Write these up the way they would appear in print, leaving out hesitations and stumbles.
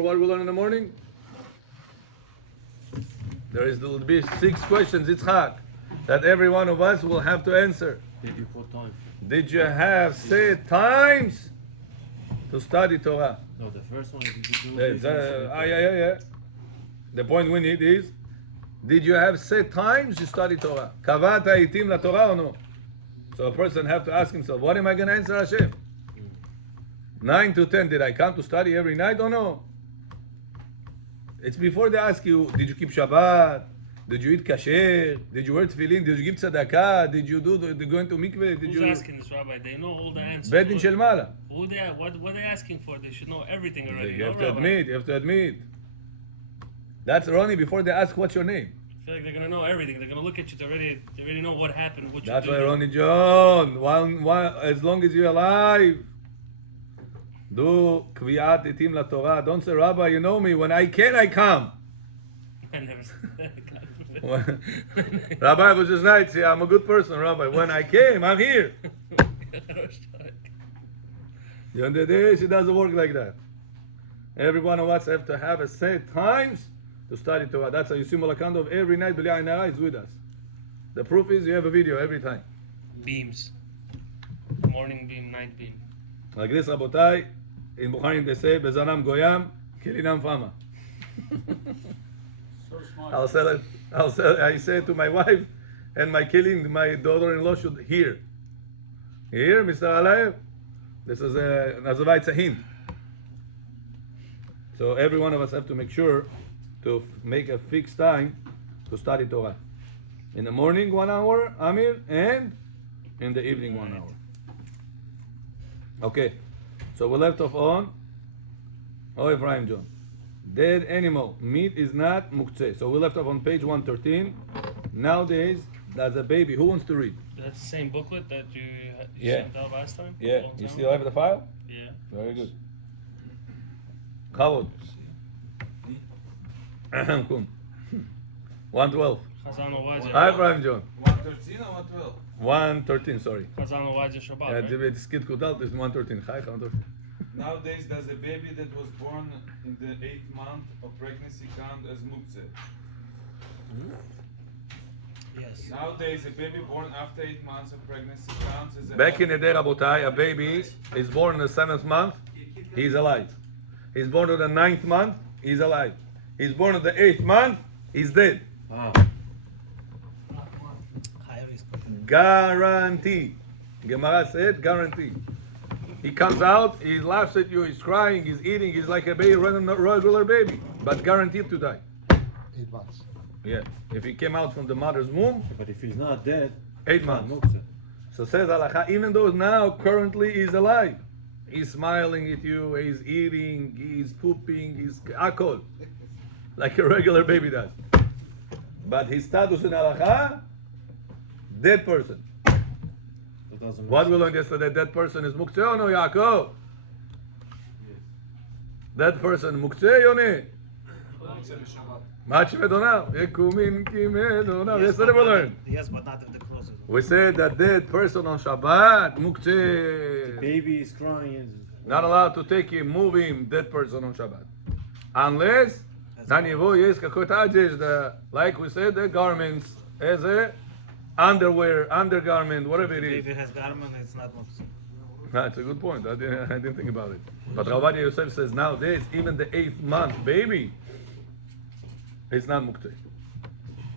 What we learn in the morning? There will be 6 questions, Yitzchak, that every one of us will have to answer. Did you put time? Did you have set times to study Torah? No, the first one, did you do it? Yeah. The point we need is, did you have set times to study Torah? Kavata itim la Torah or no? So a person have to ask himself, what am I going to answer Hashem? 9 to 10, did I come to study every night or no? It's before they ask you, did you keep Shabbat? Did you eat kasher? Did you wear tefillin? Did you give tzedakah? Did you go into mikveh? Who's asking this, Rabbi? They know all the answers. Bedin shel mala. What are they asking for? They should know everything already. You have to admit. That's Ronnie before they ask what's your name. I feel like they're gonna know everything. They're gonna look at you. They already know what happened. What you That's did. why Ronnie John. One, as long as you're alive. Do kviyat itim la Torah. Don't say, Rabbi, you know me. When I can, I come. I never said that. Rabbi was just nice. Yeah, I'm a good person, Rabbi. When I came, I'm here. The end of the day, it doesn't work like that. Every one of us have to have a set times to study Torah. That's how you see Malakand of every night. B'li Ayin Hara is with us. The proof is you have a video every time. Beams. Morning beam, night beam. Like this, Rabotai, in Bukharim they say, Bezanam Goyam, Kilinam Fama. So smart. I say to my wife and my daughter-in-law should hear. Hear, Mr. Alayev? This is it's a hint. So every one of us have to make sure to make a fixed time to study Torah. In the morning 1 hour, Amir, and in the evening 1 hour. Okay, so we left off on Ephraim John. Dead animal meat is not muktzeh. So we left off on page 113. Nowadays, there's a baby. Who wants to read? That's the same booklet that you Yeah. sent out last time? Yeah, Long you time still ago? have the file? Yeah. Very good. Kavod. Kum. 112. Chazon Ovadia. Hi, Ephraim John. 113 or 112? 113, sorry. Chazon Ovadia Shabbat, right? This kid could out is 113. Hi, 113. Nowadays, does a baby that was born in the 8th month of pregnancy count as muktzeh? Yes. Nowadays, a baby born after 8 months of pregnancy counts as a Back in the day, Rabotai, a baby is born in the 7th month, he's alive. He's born in the 9th month, he's alive. He's born in the 8th month, he's dead. Ah, Guarantee. Gemara said guarantee. He comes out, he laughs at you, he's crying, he's eating, he's like a baby, regular baby, but guaranteed to die. 8 months. Yeah. If he came out from the mother's womb, but if he's not dead, 8 it's not months. muktzeh. So says Halacha, even though now currently he's alive, he's smiling at you, he's eating, he's pooping, he's akol, like a regular baby does. But his status in Halacha, dead person. That doesn't make What we sense. learned yesterday, dead person is muktzeh or no, Yaakov? Dead person, muktzeh, Yoni? Mach medonav, yekumin ki medonav. Yesterday we learned. Yes, but not if the closest. We said that dead person on Shabbat, The muktzeh. baby is crying. Not allowed to take him, move him, dead person on Shabbat. Unless, yes, like we said, the garments as a underwear, undergarment, whatever it If is. it has garment, it's not muktzeh. That's a good point. I didn't think about it. But Ovadia Yosef says nowadays, even the 8th month baby, it's not muktzeh.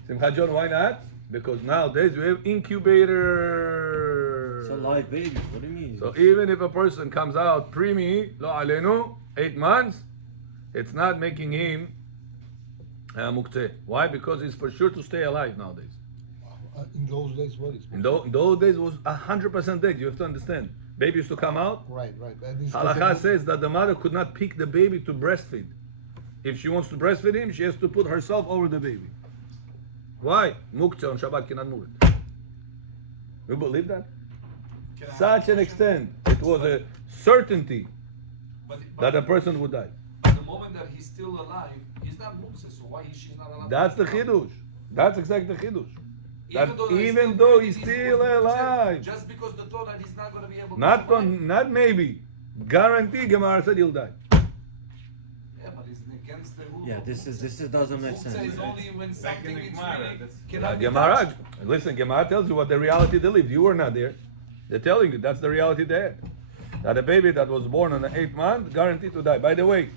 Simcha John, why not? Because nowadays we have incubator. It's a live baby. What do you mean? So even if a person comes out preemie, lo alenu, 8 months, it's not making him muktzeh. Why? Because he's for sure to stay alive nowadays. In those days, what is In those days it was 100% dead. You have to understand. Baby used to come out. Right. And this Halakha doesn't- says that the mother could not pick the baby to breastfeed. If she wants to breastfeed him, she has to put herself over the baby. Why? Muktzeh on Shabbat cannot move it. You believe that? Such an extent, it was a certainty that a person would die. At the moment that he's still alive, he's not muktzeh, so why she's not allowed? That's the chidush. That's exactly the chidush. That he's even still though breathing, he's still alive, just because the Torah is not going to be able to not survive. maybe, guarantee Gemara said he'll die. Yeah, but it's It's against the rule. Yeah, this doesn't make Muktzah sense. is only when something the is Gemara, really that's- cannot be Gemara, touched. listen, Gemara tells you what the reality they lived. You were not there. They're telling you that's the reality they had. That a baby that was born on the 8th month guaranteed to die. By the way,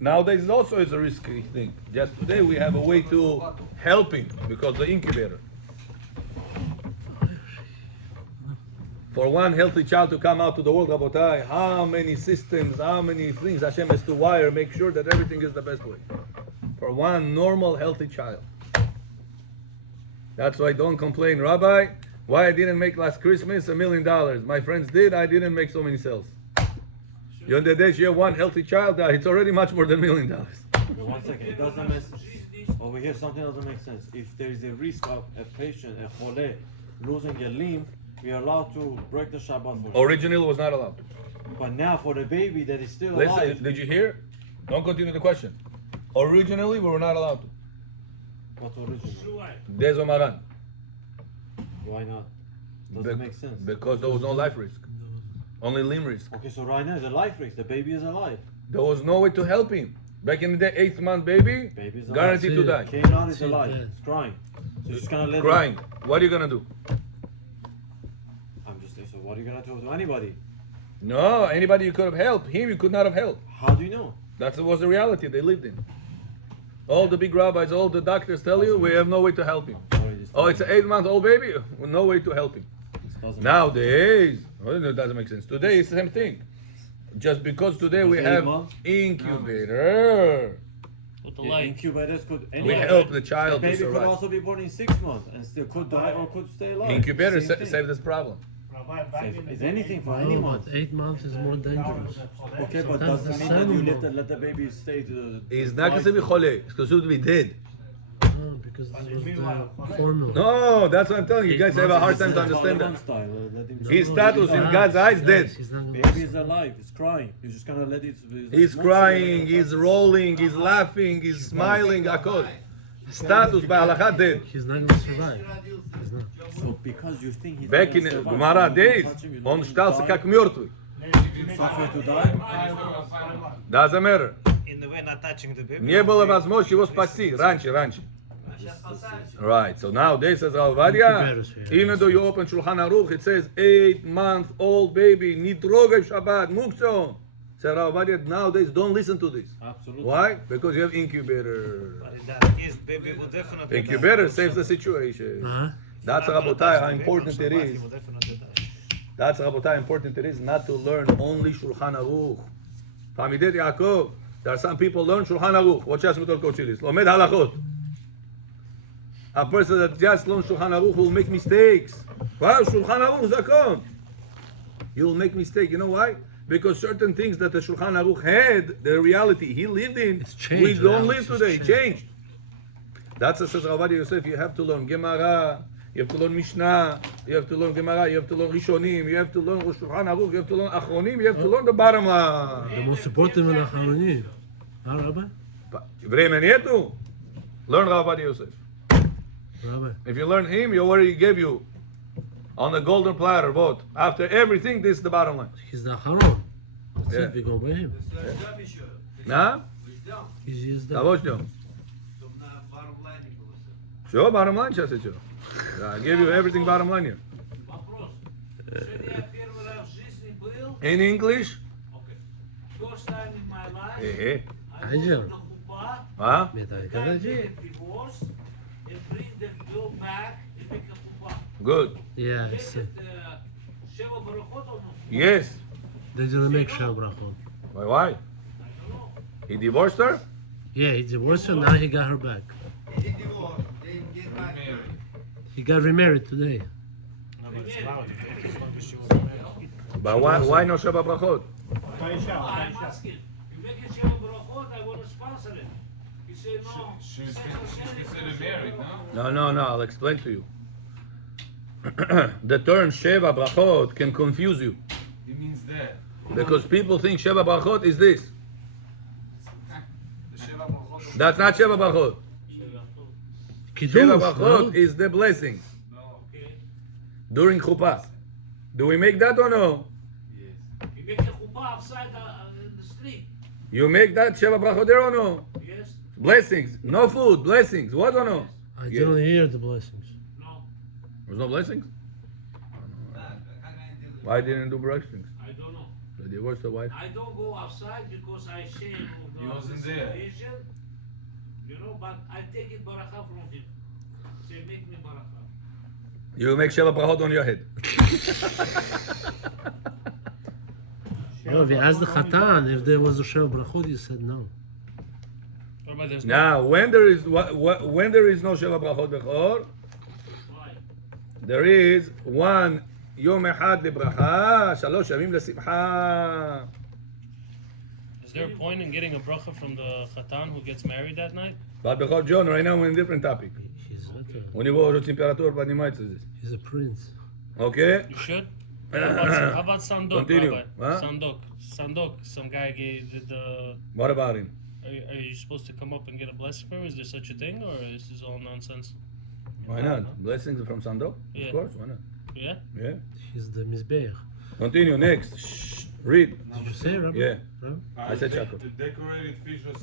nowadays it also is a risky thing. Just today we have a way to help him because the incubator. For one healthy child to come out to the world, Rabotai, how many systems, how many things Hashem has to wire, make sure that everything is the best way. For one normal, healthy child. That's why don't complain, Rabbi, why I didn't make last Christmas $1 million. My friends did, I didn't make so many sales. You the day you have one healthy child, it's already much more than $1 million. Okay, 1 second, it doesn't make sense. Over here, something doesn't make sense. If there is a risk of a patient, a chole, losing a limb, we are allowed to break the Shabbat for him. Originally was not allowed. But now for the baby that is still Listen, alive, did you hear? Don't continue the question. Originally we were not allowed to. what's original? Sure. Dezomaran. Why not? Doesn't make sense. Because there was no life risk. Only limb risk. Okay, so right now it's a life risk. The baby is alive. There was no way to help him. Back in the day, 8th month baby, Baby is alive. guaranteed to die. Came out is See, alive. yeah. It's crying. So you're just gonna let Crying. It, What are you gonna do? I'm just so what are you gonna do to anybody? No, anybody you could have helped. Him you could not have helped. How do you know? That was the reality they lived in. All the big rabbis, all the doctors tell you we have no way to help him. Sorry, this Oh, it's an 8-month-old baby? No way to help him. doesn't Nowadays, well, it doesn't make sense. Today it's the same thing. Just because today we Because 8 have months? incubator, With the The light. incubators could we anyway. help the The child to baby could survive. also be born in 6 months and still could die or could stay alive. Incubator Same thing. save this problem. Is anything for No, anyone. but 8 months is more dangerous. Okay, but Sometimes doesn't the mean that you son-in-law- let the baby stay to the. He's not going to be chole. He's going to be dead. No, because this was the formula. No, that's what I'm telling you. You guys have a hard time to understand Taliban that. style. Let him His stay. status in God's eyes dead. He's not gonna Baby is alive. It's crying. You're just gonna let it. He's crying, he's rolling, he's laughing, he's smiling, akol. Status by halakha dead. He's not gonna survive. He's not. So because you think he's Back not in gonna survive, Gemara you days, touch him, you on let him считался die, как мертвый. suffer to die. Doesn't matter. In the way not touching the baby. Не было возможности его спасти. Раньше. Right, so nowadays says Ovadia, even though you open Shulchan Aruch, it says 8-month-old baby, Nitrogay Shabbat, Muktzon. Says Ovadia, nowadays don't listen to this. Absolutely. Why? Because you have incubator. But in that case, baby will definitely Incubator saves the situation. That's Rabotai, how important it is. That's Rabotai, how important it is not to learn only Shulchan Aruch. Famidei Yaakov, there are some people learn Shulchan Aruch. What just mitol kochilis? Lomed halachot. A person that just learns Shulchan Aruch will make mistakes. Wow, Shulchan Aruch zakon. He will make mistake. You know why? Because certain things that the Shulchan Aruch had, the reality he lived in, changed, we don't now live it's just today. changed. Changed. That's what says Ovadia Yosef. You have to learn Gemara. You have to learn Mishnah. You have to learn Gemara. You have to learn Rishonim. You have to learn Shulchan Aruch. You have to learn Achronim. You have to learn the bottom line. The most important one, Acharonim. Huh, Rabbi? Vreme nietu. Learn Ovadia Yosef. Rabbi. If you learn him, he already gave you on the golden platter. Both after everything, this is the bottom line. He's the Acharon. That's Yeah. it, we go by him. Nah? He's used that. Того ждем. Все, bottom line сейчас и I give you everything bottom line here. Вопрос. Сегодня я первый раз в жизни был. In English? First time in my life. Eh. I Hi, go Joe. to Chuppah, Huh? Metai guy Kadaji. get divorced, and bring the girl back and make a Chuppah. Good. Yeah, I Make see. it Sheva Barachot or no? Yes. They didn't make Shel Brachot. Why? I don't know. He divorced her? Yeah, he divorced her, now he got her back. He got remarried today. But why no Shabbat Brachot? I'm asking. You make it Sheva Barachot, I want to sponsor it. He said no. She's Sexual considered married, no? No, I'll explain to you. The term Sheva Brachot can confuse you. It means that. Because people think Sheva Brachot is this. The Sheva Barachot. That's not Sheva Brachot. Sheva Kiddush, Brachot no? is the blessings Okay. during Chuppah. Do we make that or no? You make the Chuppah outside in the street. You make that Sheva Brachot there or no? Yes? Blessings. No food, blessings. What or no? I Yes. didn't hear the blessings. No. There's no blessings? Why didn't do blessings? I don't know. The divorce the wife? I don't go outside because I shame of He wasn't the there. situation. You know, but I take it baracha from him. Say, make me baracha. You make Sheva Brachot on your head. No, if you asked the Khatan if there was a Sheva Brachot, you said no. Rabbi, there's Now, when there is when there is no Sheva Brachot Bechor, Why? there is one Yom Echad lebracha, Shalosh Yamim lesimcha. Is there a point in getting a bracha from the Chatan who gets married that night? But Bechor John, right now we're in a different topic. He's У него уже температура поднимается здесь. he's a prince. Okay? You should. How about Sandok, Continue. Rabbi? Huh? Sandok. Some guy gave the. What about him? Are you supposed to come up and get a blessing from him? Is there such a thing, or is this all nonsense? Why not? Blessings from Sandok? Yeah. Of course, why not? Yeah. Yeah. He's the Mizbeach. Continue, next. Shh. Read. Did you say, Rabbi? Yeah. No? I said Jacob. The decorated fish or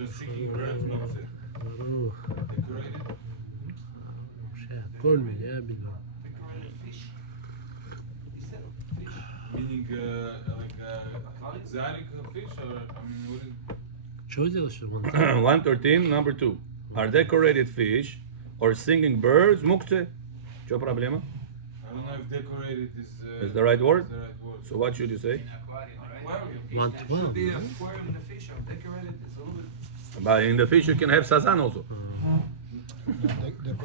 the singing birds, what's it? Oh, Decorated? call me, yeah, Bilal. Decorated fish. He said fish. Meaning like exotic fish or, I mean, what is Show the Sheva 113, number 2. Are decorated fish or singing birds muktzeh? Что проблема? I don't know if decorated Is the right word? is the right word. So what should you say? Aquarium. 112. Should be an aquarium in the fish. Or decorated. It's a little bit. But in the fish you can have sazan also.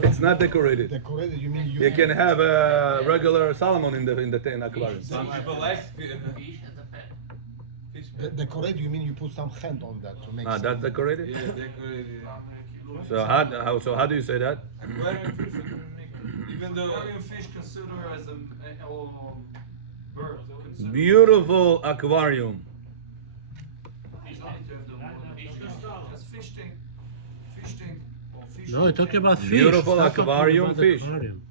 It's not decorated. Decorated, you mean You can have a regular salmon in the aquarium. Some people like Fish as a pet. fish. Decorated, you mean you put some hand on that to make Ah, that's decorated? Yeah, decorated. So how do you say that? Aquarium fish, even though Aquarium fish consider as a bird. Consider Beautiful aquarium. as fish tank. Fish tank. Or fish No, you're talking about fish. Beautiful Stop talking aquarium about fish. aquarium.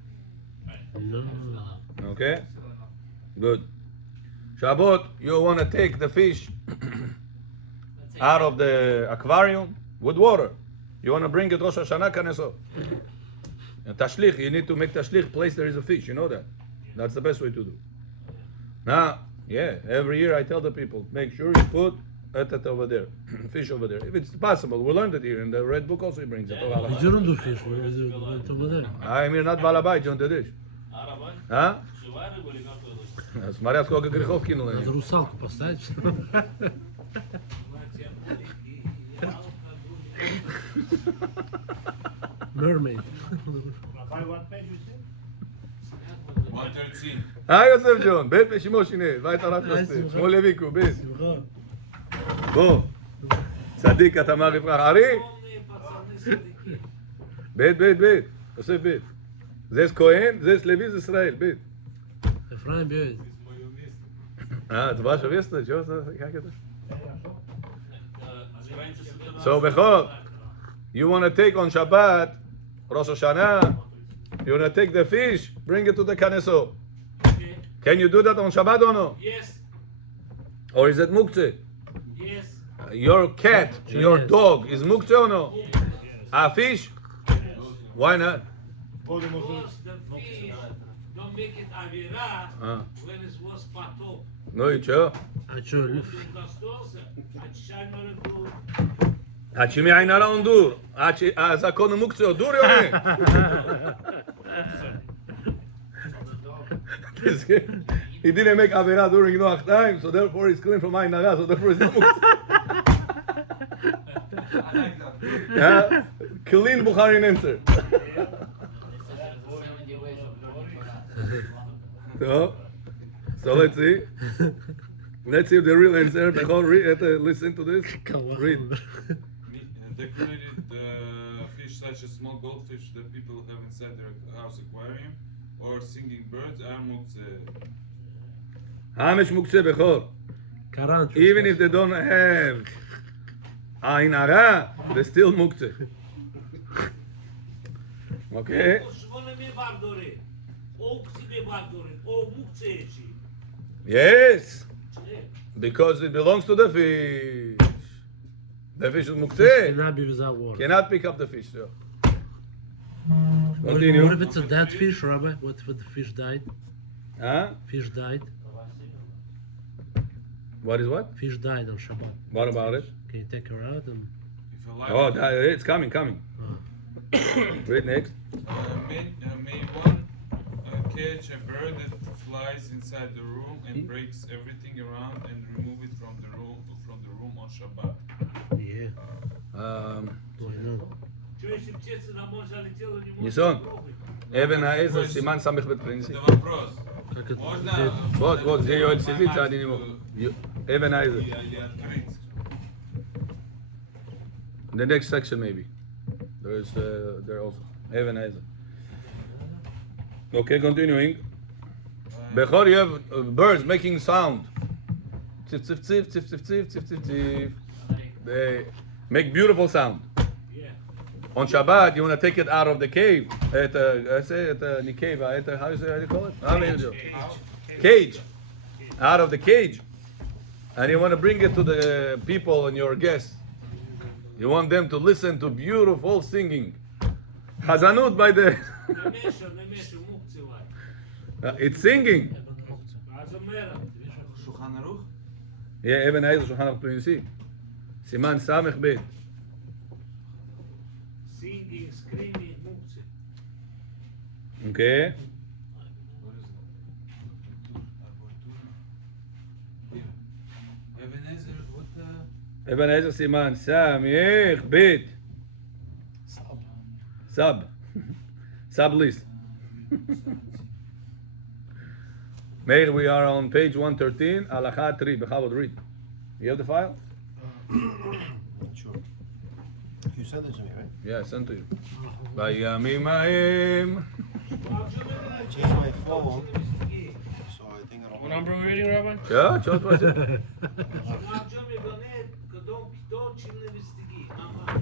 No. Okay? Good. Shabbat, you want to take the fish out of the aquarium with water. You want to bring it Rosh Hashanah Kaneso. And tashlich, you need to make tashlich place there is a fish. You know that. That's the best way to do. Now, yeah, every year I tell the people, make sure you put it over there, fish over there. If it's possible, we learned it here in the red book also he brings it. We didn't do fish. We went over there. I'm here not balabay, John Tedish. Huh? Смотря сколько грехов кинул на Надо них. русалку поставить. Mermaid. 113. היי יוסף ג'ון, בית בשימו שיני, בית הרב יוסף, שמו לויקו, בית. בוא, צדיק אתה מה יפרח, ארי, בית, יוסף בית. זה כהן, זה לוי, זה ישראל, בית. Efraim Bioid. אתה בא עכשיו יסטר, שו עושה, ככה כזה? So, Bechor, you want to take on Shabbat, Rosh Hashanah, you want to take the fish, bring it to the Kaneso. Okay. Can you do that on Shabbat or no? Yes. Or is it Muktzeh? Yes. Your cat, your Yes. dog is Muktzeh or no? A fish? Why not? Because the fish don't make it avira Ah. when it was pato. No, you sure? עד שמי עין על האונדור, עד שהזקון הוא מוקצה או דור יומי. He didn't make Avera during Noach time, so therefore he's clean from Ain Hara, so therefore he's not muktzeh. Yeah? Clean Bukharian answer. So let's see. Let's see if the real answer. Bechor, listen to this. Read. Decorated fish such as small goldfish that people have inside their house aquarium or singing birds are muktzeh. Hamish muktzeh bechor. Current. Even if they don't have Ain Hara, they're still muktzeh. Okay? Yes. Because it belongs to the fish. The fish is muktzeh. Cannot be without water. Cannot pick up the fish. So. What Continue. if it's a dead fish, Rabbi? What if the fish died? Huh? Fish died. What is what? Fish died on Shabbat. What about it? Can you take her out and? If a live Oh, it's coming. Read next. may one catch a bird that flies inside the room and breaks everything around and remove it from the room on Shabbat. Yeah. Why not? Что если птица на море залетела, не может Нисон. трогать? Эвен Аэзер, Симан Самих Бет принеси. Это вопрос. Как это? Можно Вот, где Йоэль сидит, а они не могут. Эвен Аэзер. или открыть? The next section maybe. There also. Evan Ezer. Okay, continuing. Bechor, you have birds making sound. Tif, tif, tif, tif, tif, tif, tif, tif, tif. They make beautiful sound. Yeah. On Shabbat, you want to take it out of the cave. I say cave. How do you call it? Cage. Out of the cage. And you want to bring it to the people and your guests. You want them to listen to beautiful singing. Chazanut by the... Немеша, мукцевай. It's singing. אז אומרת, שולחן ערוך? Yeah, Even Ezer Shulchan Aruch Prinsi. Siman Samech Bet. singing, screaming, מוקצה. Okay. Ebenezer, what the... Even Ezer Siman Samech Bet. Sub. Sub list. Meir, we are on page 113. Alakha 3. Bechavod, read. You have the file? Sure. You sent it to me, right? Yeah, I sent to you. Bayamim Ha'em. I changed my phone, so I think I don't. What number are we reading, Rabbi? Yeah, just what I said.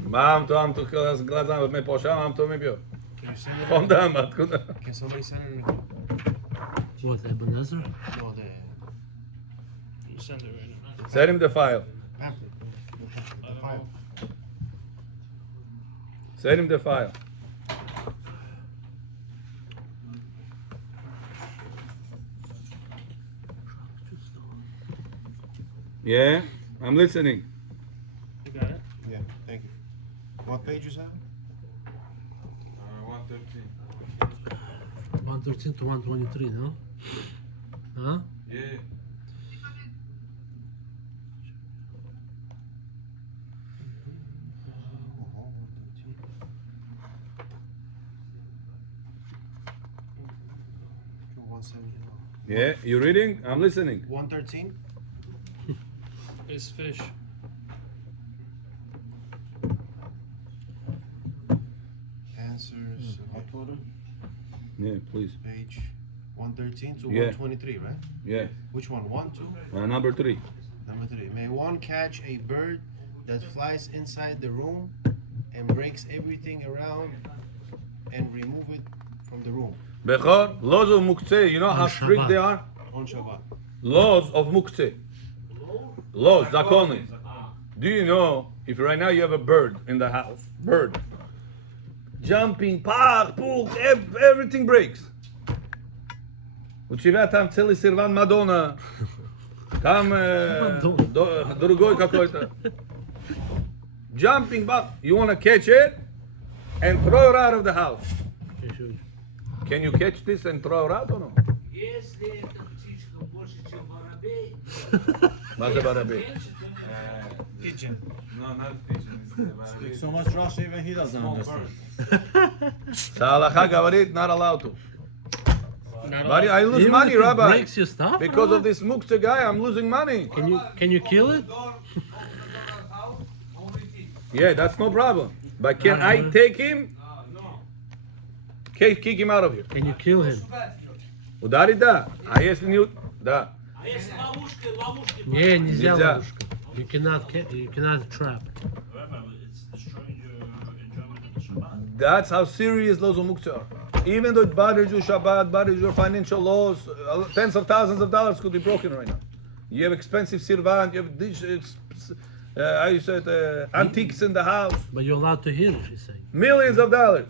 Mam to глаза me posha, mam to me bio. Can you send it? Honda, откуда? Can somebody send it? What, Ebenezer? No, the You send it right now. Send him the file. pamphlet. The file. Send him the file. Yeah, I'm listening. You got it? Yeah, thank you. What page is that? 113. 113 to 123, no? Huh? Yeah. Yeah, you reading? I'm listening. 113. It's fish. Answers. Hot water. Yeah, please. Page 113 to Yeah. 123, right? Yeah. Which one? 1, 2? Number 3. Number 3. May one catch a bird that flies inside the room and breaks everything around and remove it from the room Bechor, laws of muktzeh. You know how On strict Shabbat. they are? on Shabbat. Laws of muktzeh. Laws, zakonim. Do you know if right now you have a bird in the house? Bird. Jumping, pach, puk, everything breaks. У тебя там целый серван Мадонна. Там другой какой-то. Jumping, but you want to catch it and throw it out of the house. Can you catch this and throw it out or no? Если эта птичка больше, чем воробей, מה זה ברבי? Pigeon. No, not pigeon. It's the So much Rush, even he doesn't small understand. bird. זה הלכה גברית, not allowed to. Not But allowed. I lose Even money, if it Rabbi. breaks your stuff, Because of Rabbi? this muktzeh guy, I'm losing money. Can you kill it? Yeah, that's no problem. But can I take him? Kick him out of here. Can you kill him? Ударить, да. А если не... Да. а если ловушки, Не, нельзя Нельзя. ловушка. You cannot trap. That's how serious those muktzeh are. Even though it bothers you Shabbat, bothers your financial laws, tens of thousands of dollars could be broken right now. You have expensive sirvan, you have dish, I said antiques in the house, But you're allowed to hear it, she's saying. millions of dollars.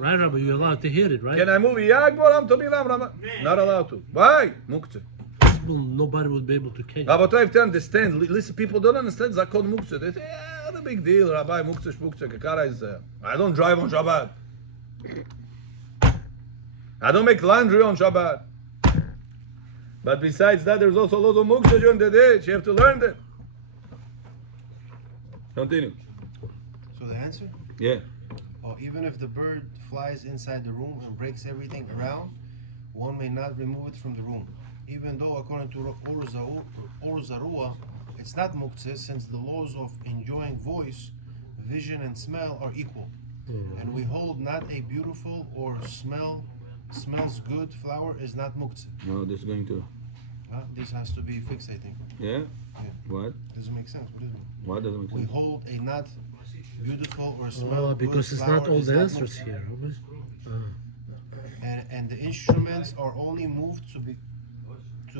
Right, Rabbi? You're allowed to hear it, right? Can I move Yag Boram to Milam Rama? Not allowed to. Why? Muktzah. Well, nobody would be able to catch it. Rabbi, if you understand, listen, people don't understand Zakon Muktzah. They say, yeah, what a big deal, Rabbi, Muktzah, Shmuktzah, Kakara is I don't drive on Shabbat. I don't make laundry on Shabbat. But besides that, there's also lots of Muktzah during the day. You have to learn them. Continue. So the answer? Yeah. Or even if the bird flies inside the room and breaks everything around, one may not remove it from the room. Even though according to Or Zarua, it's not muktzah, since the laws of enjoying voice, vision, and smell are equal. And we hold not a beautiful or smells good flower is not muktzah. No, this is going to. This has to be fixed, I think. Yeah? What? Doesn't make sense. What is it? What doesn't make We sense? hold a not beautiful or smell Oh, good because it's flower not all is the not answers muktzah. here, Rabbi. And the instruments are only moved to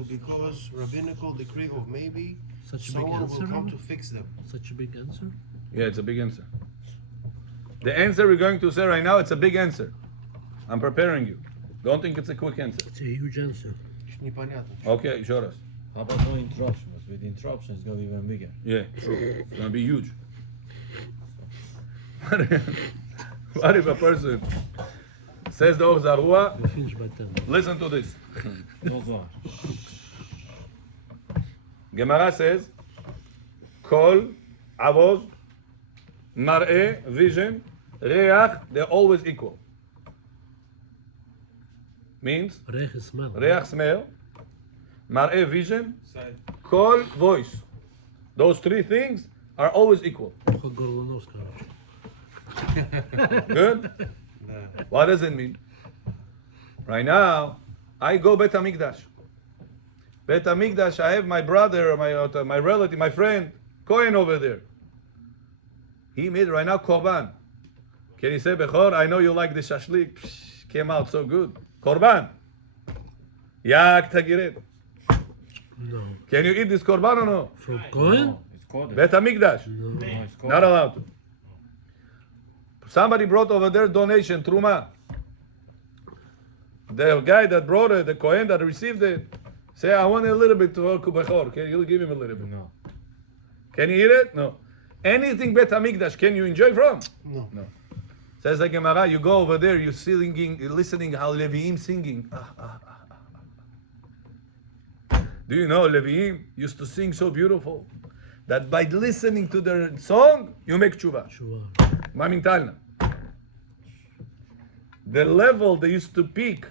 because rabbinical decree of maybe Such a big someone answer, will come Rabbi? to fix them. Such a big answer? Yeah, it's a big answer. The answer we're going to say right now, it's a big answer. I'm preparing you. Don't think it's a quick answer. It's a huge answer. Непонятно. Okay, show us. How about no interruptions? With interruptions, it's gonna be even bigger. Yeah, true. It's gonna be huge. What if a person says the Zarua? We finish by 10. Listen to this. No Zohar. Gemara says, Kol, Avoz, Mar'eh, vision, Reach, they're always equal. Means, Reich is smell. Reach, smell, Mar'eh, vision, Side. Kol, voice. Those three things are always equal. Chod Gorlonos, короче. Good? What does it mean? Right now, I go Bet HaMikdash. Bet HaMikdash, I have my brother, my relative, my friend, Cohen over there. He made right now Korban. Can you say, Bechor, I know you like the shashlik. Psh, came out so good. Korban. Yak Tagiret. No. Can you eat this Korban or no? From Cohen? No, it's Kodesh. Bet HaMikdash. No. No, it's Kodesh. Not allowed to. Somebody brought over there donation, Truma. The guy that brought it, the Kohen that received it, say, I want a little bit to Bechor. Can you give him a little bit? No. Can you eat it? No. Anything Bet HaMikdash, can you enjoy from? No. No. Says the Gemara, you go over there, you're singing, listening how Leviim singing. Do you know Leviim used to sing so beautiful that by listening to their song, you make tshuva. Shua. Mamintalna. The level they used to peak,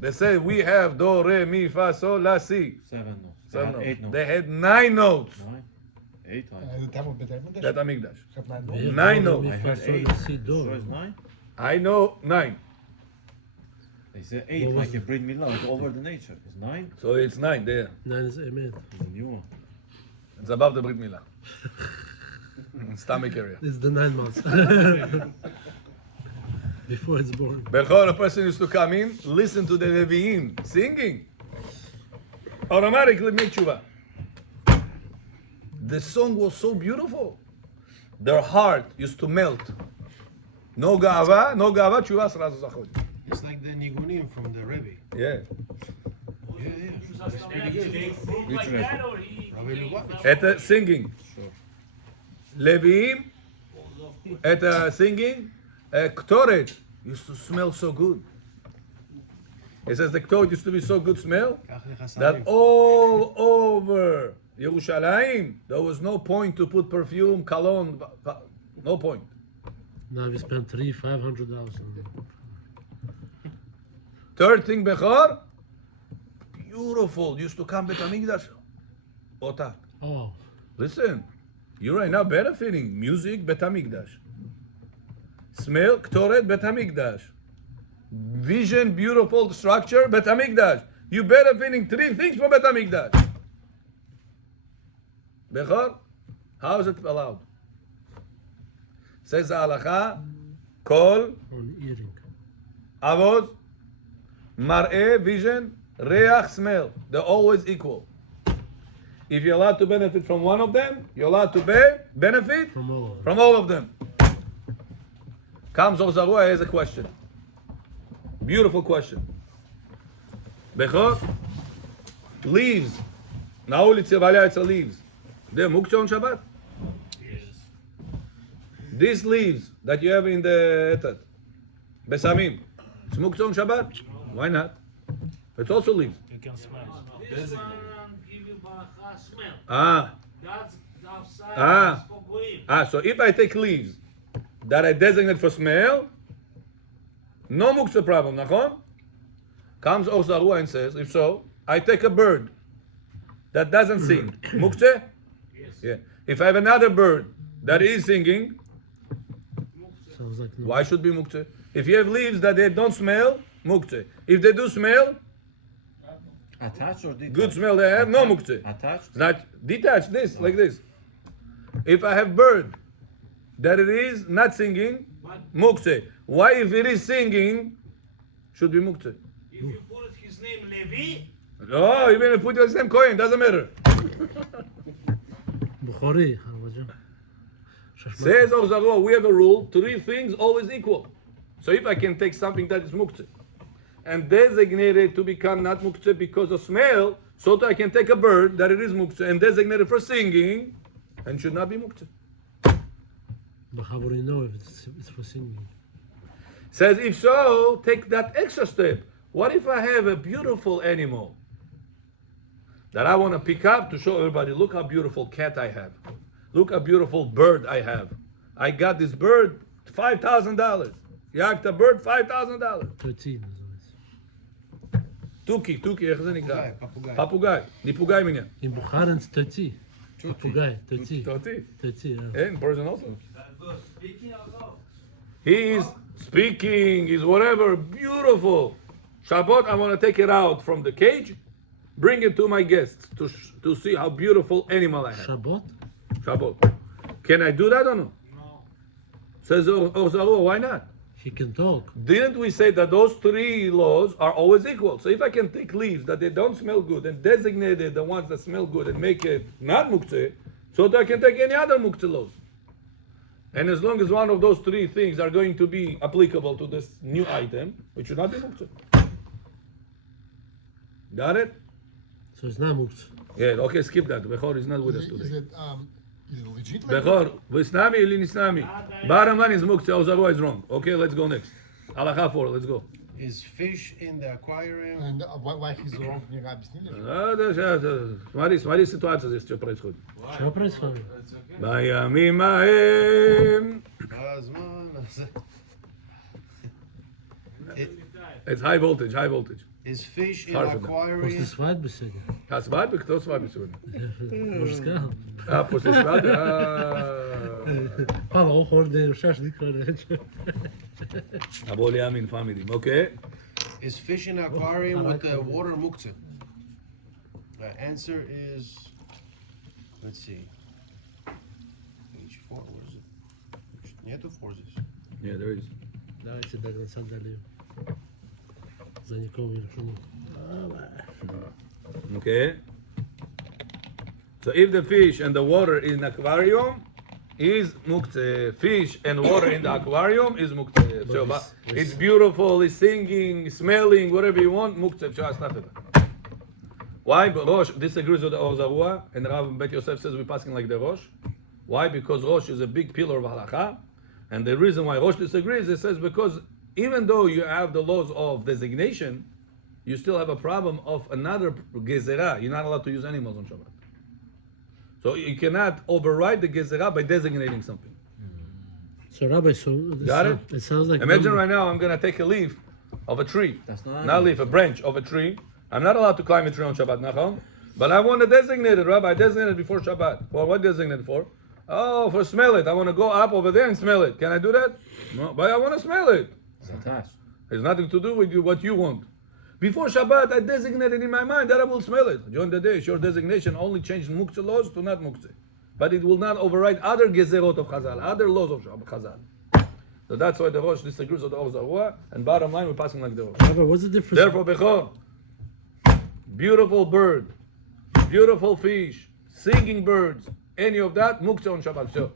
they say we have do, re, mi, fa, sol, la, si. 7 notes. They Seven had notes. 8 notes. They had 9 notes. 9? 8 I know. Bet HaMikdash. We have 9 do, notes. re, I mi, fa, heard sol, 8. la, si, do. Sure it's 9? I know 9. They said 8 What like was a Brit Milah, like over the nature. It's 9? So it's 9 there. 9 is Emet. It's a new one. It's above the Brit Milah. Stomach area. It's the 9 months. Before it's born. Bechor, a person used to come in, listen to the Leviim singing. Automatically make tshuva. The song was so beautiful. Their heart used to melt. No ga'ava, tshuva srazu zachot. It's like the nigunim from the Rebbe. Yeah. Which record? Rabbi Lubavitch. At singing. Sure. Leviim, at singing, Ktoret used to smell so good. He says the Ktoret used to be so good smell that all over Yerushalayim there was no point to put perfume, cologne, no point. Now we spent $500,000. Third thing, Bechor, beautiful. Used to come Bet HaMikdash. Otak. Oh. Listen, you're right now benefiting. Music, Bet HaMikdash. Smell, Ktoret, Bet HaMikdash. Vision, beautiful structure, Bet HaMikdash. You benefiting 3 things from Bet HaMikdash. Bechor, how is it allowed? Says the halacha, Kol, On earring. Avoz, Mar'eh, vision, Reach, smell. They're always equal. If you're allowed to benefit from one of them, you're allowed to benefit From all of them. from all of them. Comes Ozarua, here's a question. Beautiful question. Bechor, leaves. Na ulici valjаются leaves. They're muktzeh on Shabbat. These leaves that you have in the etat, besamim, it's muktzeh on Shabbat. Why not? It's also leaves. You can smell. This one give you baracha smell. Ah, That's outside. Ah. That's for goyim. so if I take leaves that I designate for smell, no muktzeh problem, nachon? Comes Ozarua and says, if so, I take a bird that doesn't sing. Muktzeh? Yes. Yeah. If I have another bird that is singing, Sounds like no. why should be muktzeh? If you have leaves that they don't smell, muktzeh. If they do smell, Attached or detached? good smell they have, no muktzeh. Attached? Not detached, this, like this. If I have bird that it is not singing, muktzeh. Why if it is singing, should be muktzeh? If you put his name Levi, Oh, even if you put the same coin, doesn't matter. Bukhari. Harbajah. Says Ozarua, we have a rule, 3 things always equal. So if I can take something that is muktzeh and designate it to become not muktzeh because of smell, so I can take a bird that it is muktzeh and designate it for singing and should not be muktzeh. But how would you know if it's for singing? Says if so, take that extra step. What if I have a beautiful animal that I want to pick up to show everybody, look how beautiful cat I have. Look how beautiful bird I have. I got this bird, $5,000. Jagt a bird, $5,000. 13. תוכי, איך זה נקרא? פפוגאי. פפוגאי, ניפוגאי מיניה. In Bukhari it's 30. Papugai, 30. תותי. 30, yeah. In Persian also. Speaking of love. He is speaking, is whatever, beautiful. Shabbat, I want to take it out from the cage, bring it to my guests to see how beautiful animal I have. Shabbat? Shabbat. Can I do that or no? No. Says Ozarua, why not? He can talk. Didn't we say that those 3 laws are always equal? So if I can take leaves that they don't smell good and designate it the ones that smell good and make it not muktzeh, so that I can take any other muktzeh laws. And as long as one of those 3 things are going to be applicable to this new item, it should not be muktzeh. Got it? So it's not muktzeh. Yeah, okay, skip that. Bechor is not with us Is today. it legit? Like Bechor, Visnami ili Nisnami. Bottom line is muktzeh, Ozarua is wrong. Okay, let's go next. Halacha 4, let's go. Is fish in the aquarium? And why he's wrong? Мне объяснили? Смотри ситуацию здесь, что происходит. Что происходит? בימים ההם. בזמן הזה. It's high voltage, high voltage. Is fish in Hard for them. После aquarium? свадьбы сегодня. А свадьба? Кто свадьба сегодня? Может сказал? А, после свадьбы? Пала, охорде, шашлык. Аболи Амин family, okay? Is fish in aquarium with the water muktzeh? The answer is, let's see. Page 4, where is it? Нету 4 здесь. Yeah, there is. Давайте до конца долью. За никого вершину. Okay? So if the fish and the water in aquarium is muktzeh, fish and water in the aquarium is muktzeh. So, but it's beautiful, it's singing, smelling, whatever you want, muktzeh. So that's not it. Why? But Rosh disagrees with the Ozarua, and Rav Bet Yosef says we're passing like the Rosh. Why? Because Rosh is a big pillar of halakha, and the reason why Rosh disagrees, it says because even though you have the laws of designation, you still have a problem of another gezerah. You're not allowed to use animals on Shabbat. So you cannot override the gezerah by designating something. So Rabbi, so Got it? It sounds like Imagine right now I'm going to take a leaf of a tree. That's Not a leaf, a branch of a tree. I'm not allowed to climb a tree on Shabbat, nachon? But I want to designate it, Rabbi. I designate it before Shabbat. Well, what designate it for? Oh, for smell it. I want to go up over there and smell it. Can I do that? No, but I want to smell it. It's attached. It's nothing to do with you, what you want. Before Shabbat, I designated in my mind that I will smell it. During the day, your designation only changed muktzeh laws to not muktzeh. But it will not override other gezerot of Chazal, other laws of Chazal. So that's why the Rosh disagrees with the Ozarua, and bottom line, we're passing like the Rosh. Rabbi, what's the difference? Therefore, Bechor, beautiful bird, beautiful fish, singing birds, any of that, muktzah on Shabbat. So,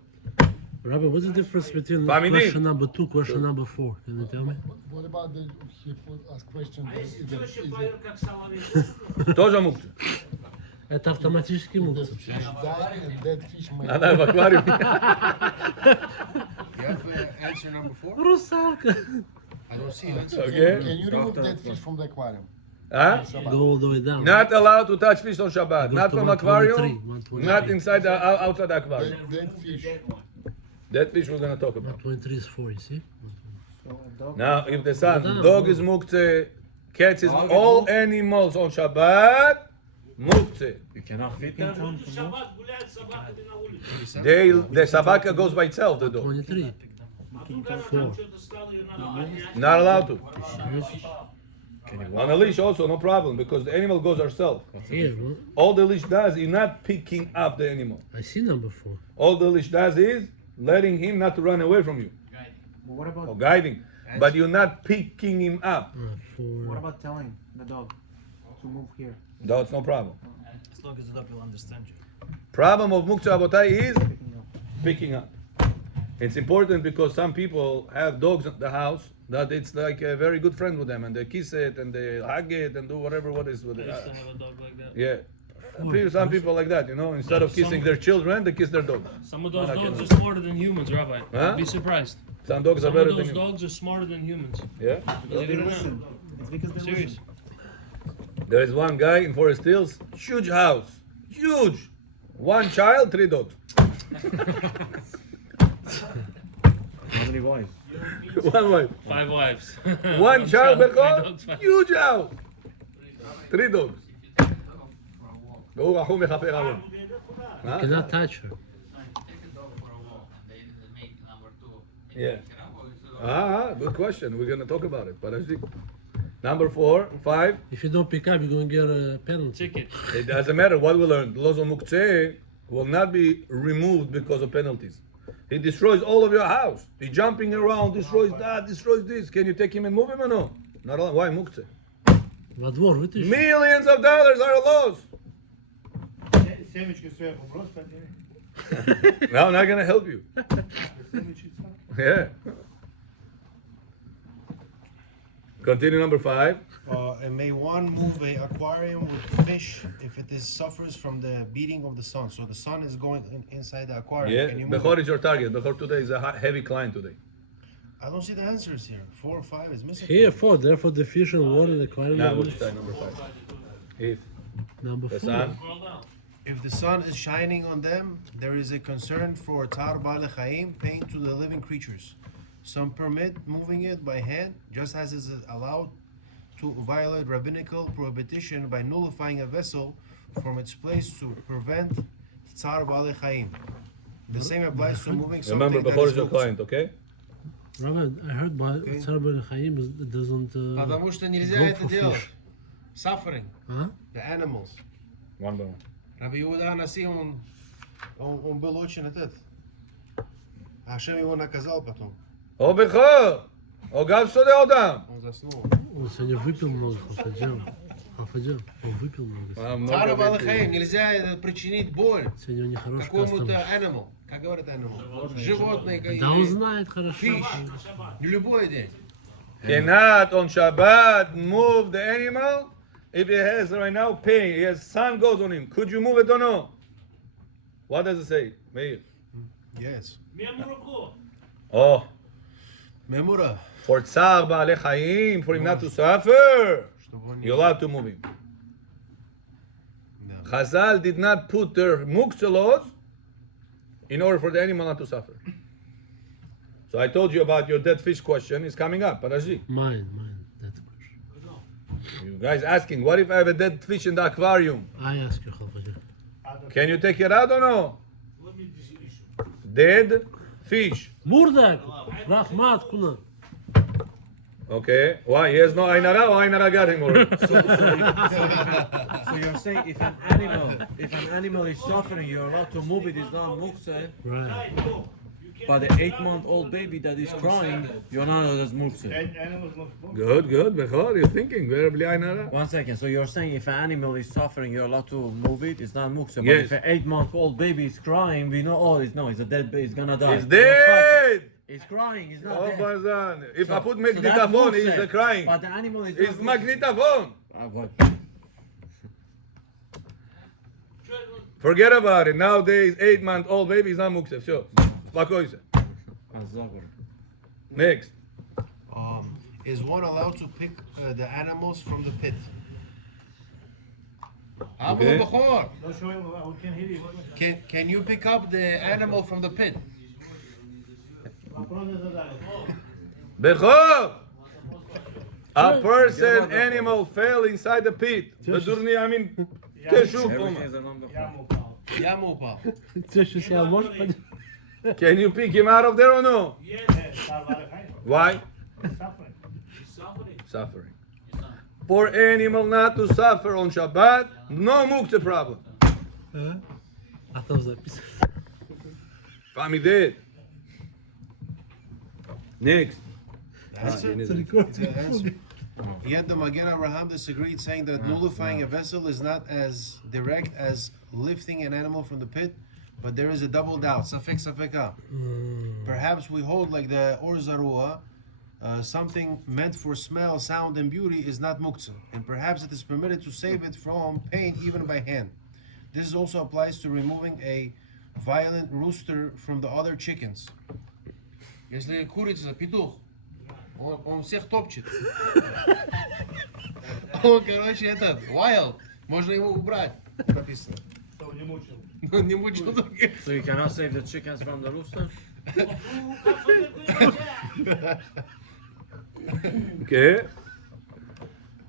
Rabbi, what's the difference between Family. question number 2, question number 4? Can you tell me? What about the he asked question? А если Is it, теща is поет, it, как соловей, тоже мукtzah. Это автоматически the мукция. fish died and dead fish may Она в аквариуме. You have answer number 4? Русалка. I don't see answer. Okay. Can you remove dead fish from the aquarium? Huh? Go all the way down. Not allowed to touch fish on Shabbat. Goes Not to from 123, aquarium. 123. Not inside the outside the aquarium. Dead fish. That fish we're gonna talk about. 23 is 4, you see? Now, if the son, dog is muktzeh, cats is all animals on Shabbat, muktzeh. You cannot feed them. Шаббат гуляет собака на улице. The sabaka goes by itself, the dog. 23. А тут она там что-то стала, ее надо поднять. Not allowed to. Can you On a leash also, no problem, because the animal goes herself. Here, no? All the leash does is not picking up the animal. I see number 4. All the leash does is letting him not to run away from you. But what about Or guiding. But you're not picking him up. 4. what about telling the dog to move here? That's no problem. As long as the dog will understand you. Problem of muktzah abotai is picking up. It's important because some people have dogs at the house that it's like a very good friend with them, and they kiss it and they hug it and do whatever what is with I it. used to have a dog like that. Yeah. Some people like that, you know, instead of kissing their children, they kiss their dogs. Some of those Not dogs again. are smarter than humans, Rabbi. Huh? You'd be surprised. Some dogs are Some better of than those you. dogs are smarter than humans. Yeah. Believe it or not. It's because they Serious. There is one guy in Forest Hills, huge house, huge. One child, 3 dogs. How many wives? One wife. 5 wives. One child, three Bechor, dogs, 5. huge house. 3 dogs. והוא רחום מכפר עוון. You cannot touch her. Yeah. Good question. We're gonna talk about it. But I think number 4, 5. If you don't pick up, you're going to get a penalty. Ticket. It doesn't matter what we learned. Laws of Muktzeh will not be removed because of penalties. He destroys all of your house. He's jumping around, destroys that, destroys this. Can you take him and move him or no? Not allowed. Why Muktzeh? Во двор вытащи. Millions of dollars are lost. Семечки сверху просто. No, I'm not gonna help you. Yeah. Continue number 5. And may one move a aquarium with fish if it is suffers from the beating of the sun. So the sun is going inside the aquarium. Yeah. Can you move Bechor it? is your target. Bechor today is a heavy client today. I don't see the answers here. 4 or 5 is missing. Here, 4. Therefore, the fish and water, the aquarium. Now which time? Number 5. If Number the 4. sun. If the sun is shining on them, there is a concern for tar bale chaim, pain to the living creatures. Some permit moving it by hand, just as is allowed to violate rabbinical prohibition by nullifying a vessel from its place to prevent tar bale chaim. The same applies to moving something Remember, that Bechor is is your muktzah. client, okay? Rabbi, I heard by Tzar Ben Chaim it doesn't Потому что нельзя go это for делать. fish. Suffering, Huh? the animals. One by one. Rabbi Yehuda Анаси, он был очень этот. Ашем его наказал потом. О, Бechor! О, гав соде одам! Он заснул. Он сегодня выпил много, Хафаджан. Хафаджан, он выпил много. Тара балахаим, нельзя это причинить боль Сегодня у них хороший какому-то кастом. animal. Как говорят animal? Животное Да он или знает хорошо. fish. Не любой день. Cannot on Shabbat move the animal if it has right now pain. He has sun goes on him. Could you move it or no? What does it say? Meir. Yes. מי אמור לקרוא? Oh, Memura. for tzar ba'alei chaim, for him not to suffer, Чтобы он не- you're allowed to move him. No. Chazal did not put their muktzah laws in order for the animal not to suffer. So I told you about your dead fish question. It's coming up. Paraji. Mine, that question. You guys asking, what if I have a dead fish in the aquarium? I ask you, Hafajan. Can you take it out or no? What is this issue? Dead fish. Бурдак! Рахмат, куна. Okay. Why? He has no Ainara or Ainara got him already? So you're saying if an animal is suffering, you're allowed to move it. It's not muktzeh. Right. Right, no. You But the 8-month-old baby that is crying, you're not as muktzah. Good, good. Bechor, you're thinking. Very bli ayin hara. 1 second. So you're saying if an animal is suffering, you're allowed to move it. It's not muktzah. But Yes. if an 8-month-old baby is crying, we know. Oh, it's a dead baby. It's gonna die. He's dead. He's crying. He's not Oh, dead. Bazan. If I put So that's magnetophone, he's muktzah. crying. But the animal is. It's not muktzah. magnetophone. What? Forget about it. Nowadays, 8-month-old baby is not muktzah. So, spakoyze. Next. Is one allowed to pick the animals from the pit? Okay. Can you pick up the animal from the pit? Bechor. A person, animal fell inside the pit. Bedurni, I mean, keshu koma. Yamupa. Coś się almost. Can you pick him out of there or no? Why? Suffering. For animal not to suffer on Shabbat, no muktzah problem. A to zapis. Fami dead. Next. That's it. He It's an answer. Yet the Magen Avraham disagreed, saying that nullifying a vessel is not as direct as lifting an animal from the pit, but there is a double doubt. Safek safeka. Perhaps we hold like the Or Zarua, something meant for smell, sound, and beauty is not muktzah, and perhaps it is permitted to save it from pain even by hand. This also applies to removing a violent rooster from the other chickens. Если курица, петух, он всех топчет. Он, короче, этот, wild, можно его убрать, написано. Он не мучил других. So you cannot save the chickens from the rooster? Okay.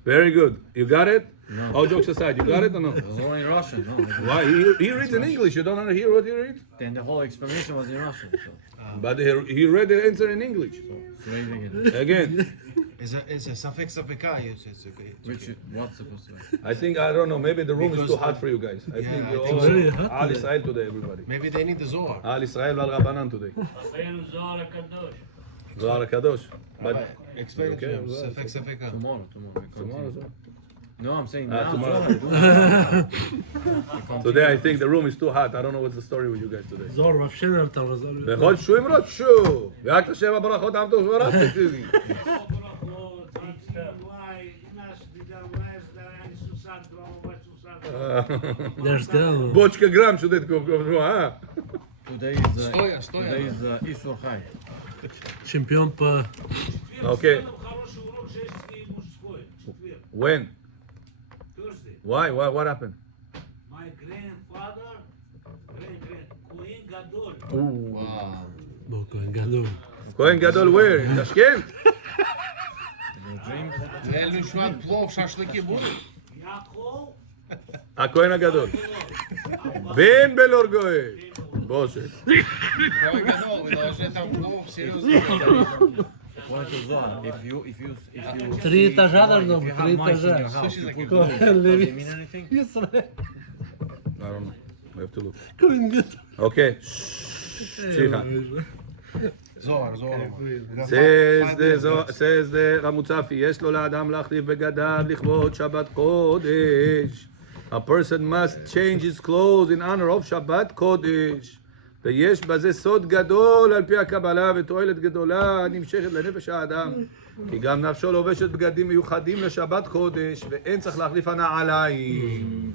Very good. You got it? No. All jokes aside, you got it or no? It was all in Russian. No. Why? He reads in English. You don't want to hear what he reads? Then the whole explanation was in Russian. So. But he read the answer in English. So read it again. Again. It's a safek safeka. It's okay. Which what's supposed to be? I think, I don't know, maybe the room is Because too hot for you guys. I Yeah, think I you're think all so. Very hot Al today. Israel today, everybody. Maybe they need the Zohar. Al Israel Val Rabbanan today. Zohar HaKadosh. Zohar HaKadosh. But Explain it to Okay, him. well, Safek safeka. Tomorrow. We tomorrow, continue. No, I'm saying Ah, now. tomorrow. Zohar, do today I think the room is too hot. I don't know what's the story with you guys today. זור מאפשר להם את הרזל. בכל שו אמרות שו. ורק את 7 ברכות עם טוב ורק תתיזי. There's go. Бочка грамм что ты такое, а? Today is Стоя. today is Isur Chai. Чемпион по... Okay. Хороший урок женский и мужской. Четверг. When? Thursday. Why? What happened? My grandfather, Kohen Gadol. Wow. בוקוין גדול. Kohen Gadol where? In Tashkent? Your dreams? Элю шват плов, шашлыки будут? Yaakov. הכהן הגדול. בן בלור גואל. בושת. Ой, гадол, вы должны там плов серьезно. According to Zohar, if you 3 этажа должно if you быть, have 3 mice in your этажа. house, you put Слушай, those, does it mean anything? I don't know. We have to look. כהן גדול. Okay. Tzicha. Zohar. says the Ramutzafi, יש לו לאדם להחליף בגדיו לכבוד שבת קודש. A person must change his clothes in honor of Shabbat קודש. ויש בזה סוד גדול על פי הקבלה ותועלת גדולה נמשכת לנפש האדם. כי גם נפשו לובשת בגדים מיוחדים לשבת קודש, ואין צריך להחליף הנעליים.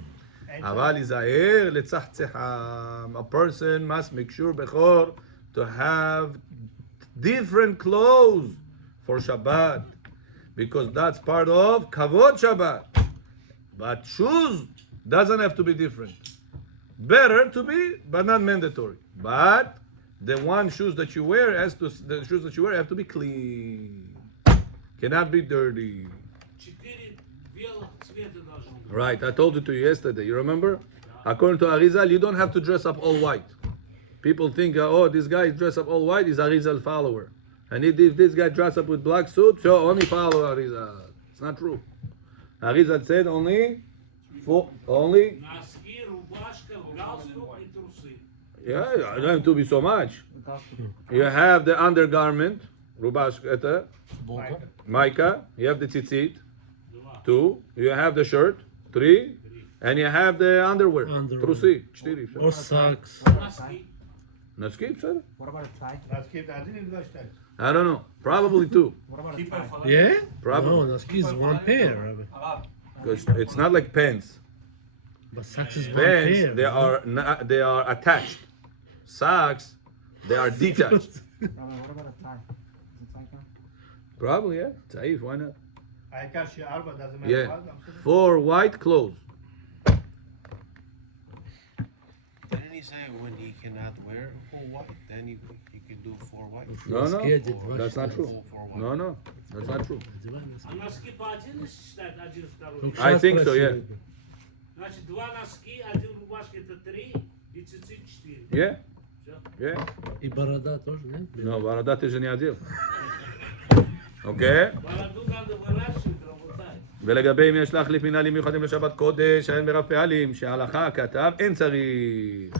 אבל להיזהר לצחצחם. A person must make sure בכור to have different clothes for Shabbat, because that's part of Kavod Shabbat. But shoes doesn't have to be different. Better to be, but not mandatory. But the shoes that you wear have to be clean. Cannot be dirty. 4 белых цвета должно быть. Right, I told it to you yesterday. You remember? According to Arizal, you don't have to dress up all white. People think, oh, this guy dressed up all white, he's Arizal follower. And if this guy dressed up with black suit, so only follow Arizal. It's not true. Arizal said only. Носки, рубашка, галстук и трусы. Yeah, I don't have to be so much. gospel. You have the undergarment, rubash, Bulka. Micah. You have the tzitzit, 2. You have the shirt, 3. And you have the underwear, Underwear. trusi, 4. Or socks. Naski, בסדר. What about a tie? I don't know. Probably 2. What about a tie? Yeah? Probably. No, that's is one pair, Rabbi. Because it's not like pants. But socks is one Pants, pair. they are attached. Socks, they are detached. Rabbi, what about a tie? Does a tie count? Probably, yeah. Taif, why not? doesn't Yeah. 4 white clothes. Didn't he say when he cannot wear full white, then he can do 4 white? No, that's not true. Four white. No, that's not true. А носки по один считать, один второй. I think so, yeah. Значит, 2 носки, 1 рубашка это 3 и цицит 4. Yeah. Yeah. И борода тоже, нет? No, борода ты же не одел. אוקיי? Бороду надо выращивать, רבותיי. ולגבי אם יש להחליף מנהלים מיוחדים לשבת קודש, אין ברב פעלים, שההלכה כתב, אין צריך.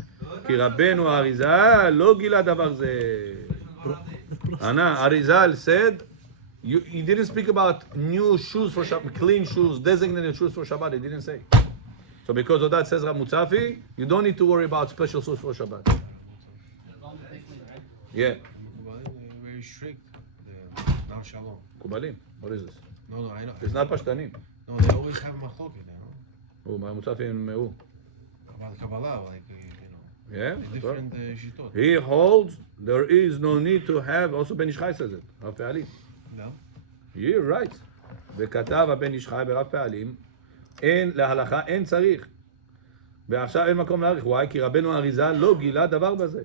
כי רבנו האריזל לא גילה דבר זה. Anna, Arizal said, he didn't speak about new shoes for Shabbat, clean shoes, designated shoes for Shabbat. He didn't say. So because of that, says Rab Mutzafi, you don't need to worry about special shoes for Shabbat. Yeah. Very strict. Now shalom. Kubalim. What is this? No, I know. It's not Pashtanim. No, they always have machloket, you know. Oh, my Mutzafi and Me'u. About Kabbalah, like, Yeah. the different shitot. He holds there is no need to have, also Ben Ishchai says it, רב פעלים. No? You're right. וכתב הבן איש חי ברב פעלים, אין להלכה, אין צריך. ועכשיו אין מקום להאריך. Why? כי רבנו האריזל לא גילה דבר בזה.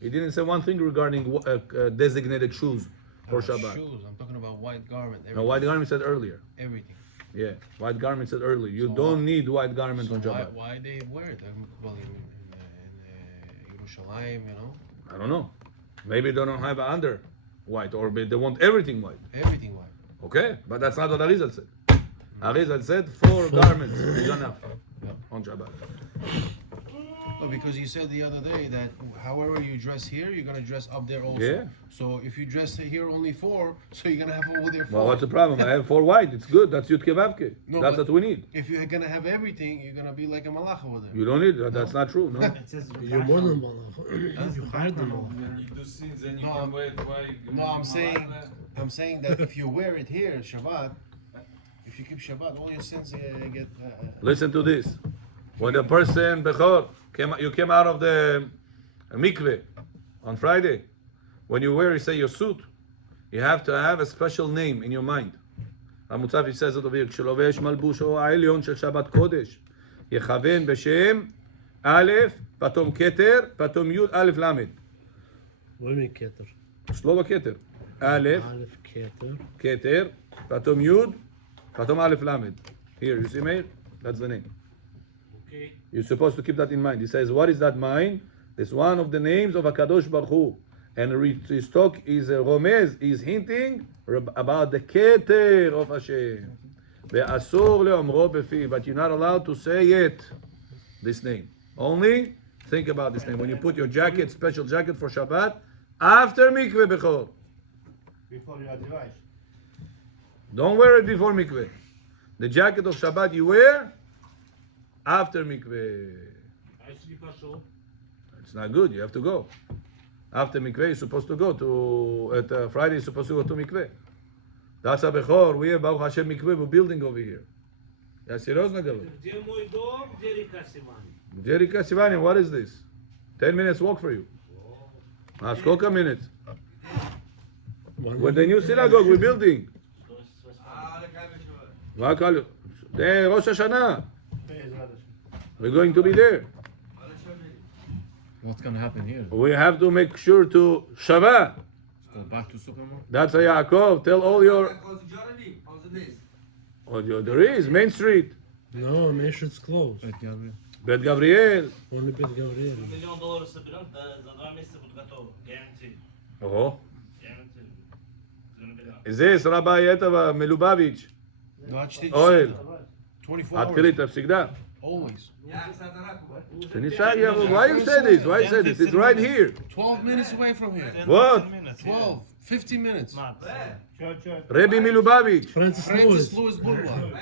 He didn't say one thing regarding designated shoes for Shabbat. Shoes, I'm talking about white garment. No, white garment said earlier. Everything. Yeah, white garment said earlier. You don't need white garments on So Shabbat. why they wear it? Well, in Yerushalayim, you know? I don't know. Maybe they don't have under white, or they want everything white. Everything white. Okay, but that's not what Arizal said. Arizal said 4 garments is enough on Shabbat. No, because you said the other day that however you dress here, you're gonna dress up there also. Yeah. So if you dress here only 4, so you're gonna have over there 4. Well, what's the problem? I have 4 white. It's good. That's Yud Kevavke. No, That's but- what we need. If you're gonna have everything, you're gonna be like a malach over there. You don't need that. That's not true. No. It says You're more than malach. You hired them all. You do sins and you No, can wear it while No, I'm saying that if you wear it here, Shabbat, if you keep Shabbat, all your sins get. Listen to this. When the person Bechor you came out of the mikveh on Friday, when you wear, say your suit, you have to have a special name in your mind. המוצפי says it over here, כשלובש מלבושו העליון של שבת קודש, יכוון בשם א', פתאום כתר, פתאום י' א' ל'. What do you mean keter? שלמה כתר. א', Aleph keter. כתר, פתאום י', פתאום א' ל'. Here, you see Meir? That's the name. Okay. You're supposed to keep that in mind. He says, what is that mind? It's one of the names of HaKadosh Baruch Hu. And his talk is Romez, is hinting about the Keter of Hashem. Ve'asur le'omro befi, but you're not allowed to say it, this name. Only think about this name. When you put your jacket, special jacket for Shabbat, after Mikveh Bechor. Before you advise. Don't wear it before Mikveh. The jacket of Shabbat you wear after Mikveh. А если не пошел? It's not good. You have to go. After mikveh, you're supposed to go to, at Friday, you're supposed to go to mikveh. That's a Bechor. We have Baruch Hashem mikveh, we're building over here. Я серьезно говорю. Где мой дом, где река Симани? Где река Сивани, what is this? 10 minutes walk for you. Сколько minutes? With the new synagogue we're building. מה קל? זה ראש השנה. We're going to be there. What's gonna happen here? We have to make sure to Shabbat. Go back to Superman? That's a Yaakov. Tell all your. Oh, there is Main Street, No, Main Street's closed. Wait, Gabriel. Bet Gabriel. Only Bet Gabriel. $1,000,000 соберем, за 2 месяца будет готово. Guaranteed. Oh, Guaranteed. It's gonna be done. is this Rabbi Etava Melubavitch? No, Oil. 24 hours. Открыто всегда. Always. Why you say this? Why you say this? It's right here. 12 minutes away from here. What? 12, 15 minutes. Rabbi Milubavitch. Francis Francis Lewis. Lewis Boulevard.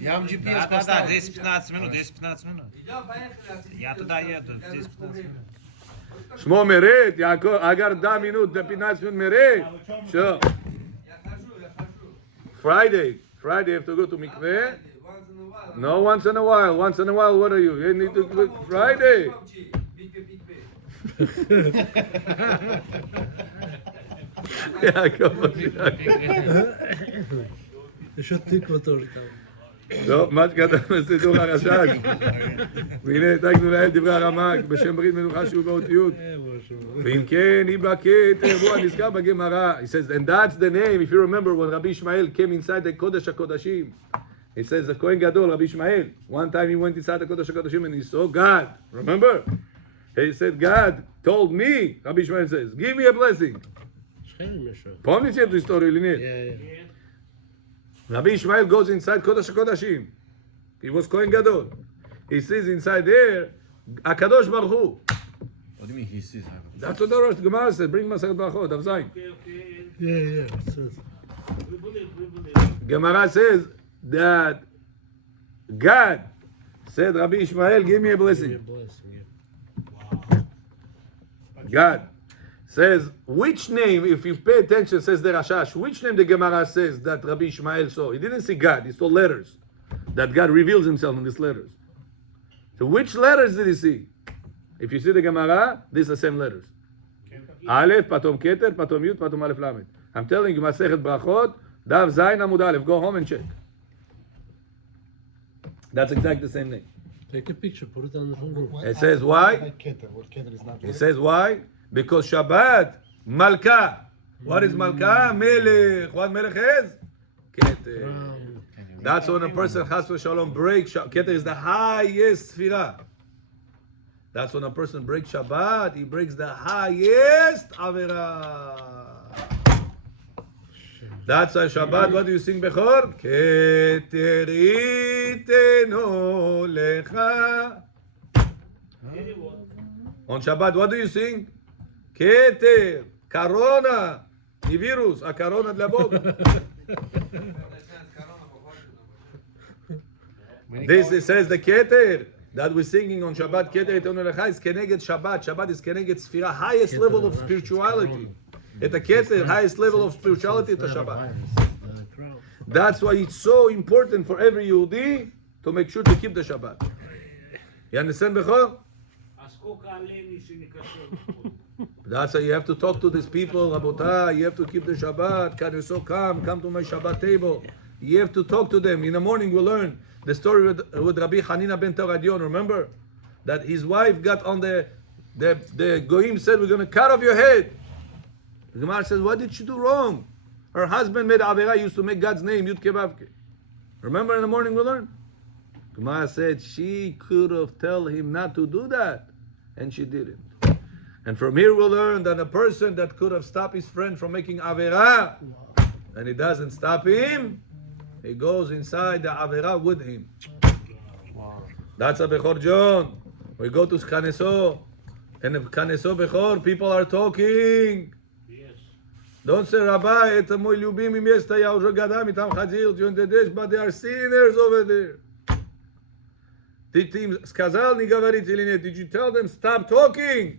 Я вам GPS поставил. 10-15 минут, 10-15 минут. Я туда еду, 10-15 минут. Shmo Meret, Yaakov, Agar da minut, the 15 minut Meret. Sure. Friday you have to go to mikveh. No, once in a while. Once in a while, what are you? You need to go Friday. יש עוד תקווה טוב איתם. טוב, מה שכתב בסידור הרש"ש. והנה העתקנו להם דברי הרמ"ק בשם ברית מנוחה שהוא באותיות. ואם כן, איבקט, הוא הנזכר בגמרא. He says, and that's the name, if you remember when Rabbi Ishmael came inside the Kodesh HaKodashim. He says, the Kohen Gadol, Rabbi Ishmael. One time he went inside the Kodesh HaKodashim and he saw God. Remember? He said, God told me, Rabbi Ishmael says, give me a blessing. Помните эту историю или нет? Rabbi Ishmael goes inside Kodesh HaKodashim. He was Kohen Gadol. He sees inside there, HaKadosh Baruch Hu. What do you mean he sees? That's what the Rosh Gemara says. Bring Masechet Brachot, Daf Zayin. Yeah, it says. Gemara says that God said, Rabbi Ishmael, give me a blessing. God says, which name, if you pay attention, says the Rashash, which name the Gemara says that Rabbi Ishmael saw? He didn't see God, he saw letters. That God reveals himself in these letters. So which letters did he see? If you see the Gemara, these are the same letters. Aleph, Patom Keter, Patom Yud, Patom Aleph Lamed. I'm telling you, Masechet Brachot, Dav Zayin Amud Aleph. Go home and check. That's exactly the same name. Take a picture, put it on the phone. It says why? It says why? Because Shabbat, Malka. What is Malka? Melech. What Melech is? Keter. That's when a person has to shalom break. Keter is the highest sfira. That's when a person breaks Shabbat. He breaks the highest avera. That's why Shabbat. What do you sing Bechor? Keter iteno lecha. On Shabbat, what do you sing? Keter, Corona, the virus, a Corona de la boca. This it says the Keter that we're singing on Shabbat. Keter itonu lecha is keneged Shabbat. Shabbat is keneged Sfira, highest level of spirituality. It's a Keter, highest level of spirituality to Shabbat. That's why it's so important for every Yehudi to make sure to keep the Shabbat. You understand, Bechor? That's why you have to talk to these people, Rabotai. You have to keep the Shabbat. Can you so come to my Shabbat table? You have to talk to them. In the morning we'll learn the story with Rabbi Hanina ben Teradion. Remember that his wife got on the Goyim said, we're going to cut off your head. The Gemara says, what did she do wrong? Her husband made Avera, used to make God's name, Yud Kevavke. Remember in the morning we'll learn? Gemara said she could have told him not to do that, and she didn't. And from here we'll learn that a person that could have stopped his friend from making Avera, and he doesn't stop him, he goes inside the Avera with him. That's a Bechor John. We go to Kaneso, and if Kaneso Bechor, people are talking. Don't say, Rabbi, it's a muy ljubim im jest ja już gadam tam chodzil, but they are sinners over there. Did you сказал не говорить или нет? Did you tell them stop talking?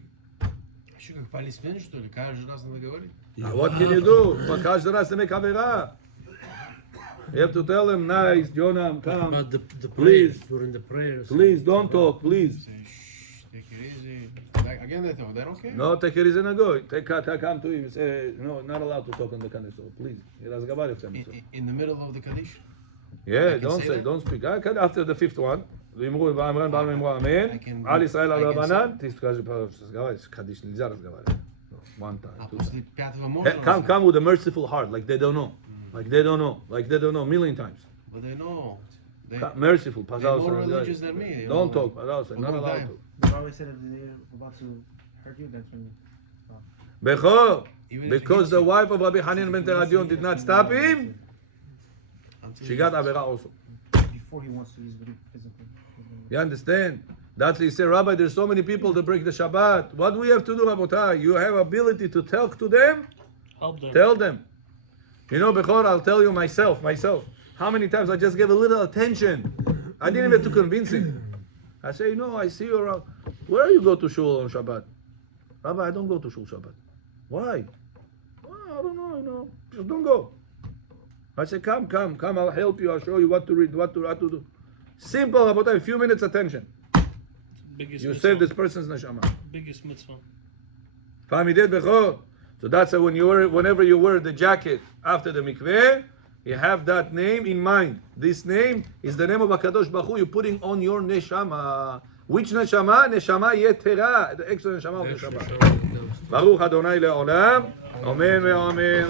Что, как полисмен, что ли? Каждый раз надо говорить? What can you do? Каждый раз make авера. You have to tell them, nice, Jonah, come. But the Please. prayers, during the prayers. Please, don't talk, please. Say, shh, take it easy. Like, again, they talk. They don't care. No, take it easy and go. Come to him and say, no, not allowed to talk on the Kaneso, please. In the middle of the Kaddish? Yeah, don't say, don't speak. After the fifth one, אמרו ואמרן בעל אמרו אמן, על ישראל על רבנן, תסתכל קדיש, נלזר разговаривать. One time. Come with a merciful heart, like they don't know. Like they don't know. Like they don't know, a million times. But they know. Merciful, They're more religious than me. Don't talk, pazausa, not allowed to. You always said that they're about to hurt you, that's when you... Bechor, because the wife of Rabbi Hanin ben Teradion did not stop him, she got Avera also. before he wants to use it physically. You understand? That's he said, Rabbi, there's so many people that break the Shabbat. What do we have to do, Rabotai? You have ability to talk to them? Help them. Tell them. You know, Bechor, I'll tell you myself. How many times I just gave a little attention. I didn't even have to convince him. I say, I see you around. Where you go to shul on Shabbat? Rabbi, I don't go to shul Shabbat. Why? Well, I don't know, just don't go. I say, come, I'll help you, I'll show you what to read, what to do. Simple, Rabotai, a few minutes attention. Biggest You mitzvah. save this person's neshama. Biggest mitzvah. Famideh Bechor. So that's why whenever you wear the jacket after the mikveh, you have that name in mind. This name is the name of HaKadosh Baruch Hu. You're putting on your neshama. Which neshama? Neshama yetera. The extra neshama of the Shabbat. Baruch Adonai le'olam. Amen ve'amen.